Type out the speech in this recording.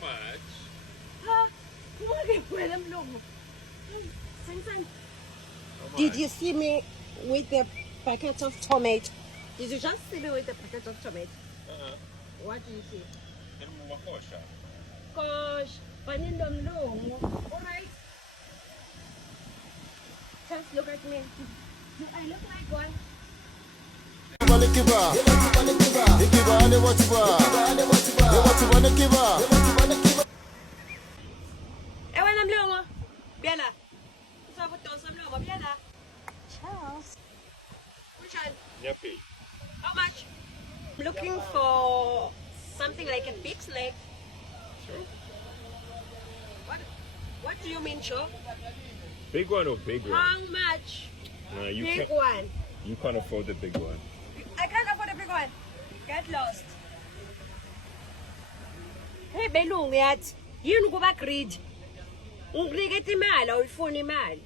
much? Ha? Walang lobo. San. How much? Did you see me with the packet of tomato? Did you just see me with the packet of tomato? What do you see? Gosh, panindom long. Alright. Just look at me. Do I look like one? Ewan ng longo. Biela. Sabot to sa longo. Biela. Charles. Kuchan. Yappy. How much? I'm looking for something like a pig's leg. Sure. What do you mean, Cho? Big one or big one? How much? You Big can't. one. You can't afford the big one. I can't afford a big one. Get lost. Hey, belungu yathi. Yini kuba greedy? Unginiketa imali awuyifuni imali.